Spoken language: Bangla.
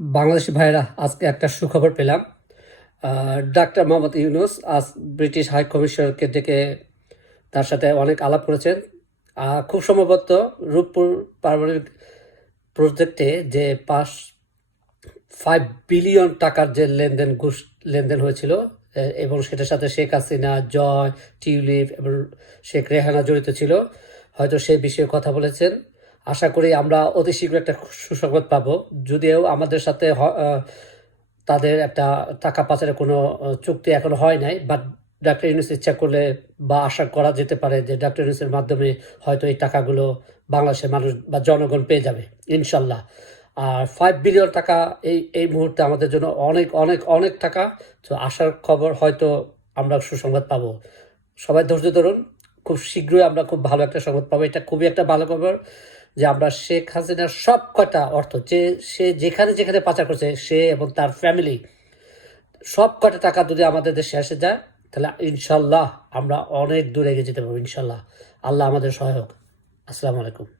বাংলাদেশি ভাইরা আজকে একটা সুখবর পেলাম। ডাক্তার মোহাম্মদ ইউনুস আজ ব্রিটিশ হাই কমিশনারকে ডেকে তার সাথে অনেক আলাপ করেছেন। আহ, খুব সম্ভবত রূপপুর পারমাণবিক প্রজেক্টে যে পাঁচ ফাইভ বিলিয়ন টাকার যে লেনদেন ঘুষ লেনদেন হয়েছিল এবং সেটার সাথে শেখ হাসিনা জয় টিউলিপ এবং শেখ রেহানা জড়িত ছিল। হয়তো সেই বিষয়ে কথা বলেছেন। আশা করি আমরা অতি শীঘ্র একটা সুসংবাদ পাবো। যদিও আমাদের সাথে তাদের একটা টাকা পাচারের কোনো চুক্তি এখনও হয় নাই বাট ডাক্তার ইউনুস ইচ্ছা করলে বা আশা করা যেতে পারে যে ডাক্তার ইউনুসের মাধ্যমে হয়তো এই টাকাগুলো বাংলাদেশের মানুষ বা জনগণ পেয়ে যাবে, ইনশাল্লাহ। আর ফাইভ বিলিয়ন টাকা এই এই মুহূর্তে আমাদের জন্য অনেক অনেক অনেক টাকা, তো আসার খবর হয়তো আমরা সুসংবাদ পাবো। সবাই ধৈর্য ধরুন, খুব শীঘ্রই আমরা খুব ভালো একটা সংবাদ পাবো। এটা খুবই একটা ভালো খবর। যে আমরা শেখ হাসিনার সব কটা অর্থ, যে সে যেখানে যেখানে পাচার করছে, সে এবং তার ফ্যামিলি সব কটা টাকা যদি আমাদের দেশে এসে যায়, তাহলে ইনশাল্লাহ আমরা অনেক দূরে এগিয়ে যেতে পারব, ইনশাল্লাহ। আল্লাহ আমাদের সহায়ক। আসসালামু আলাইকুম।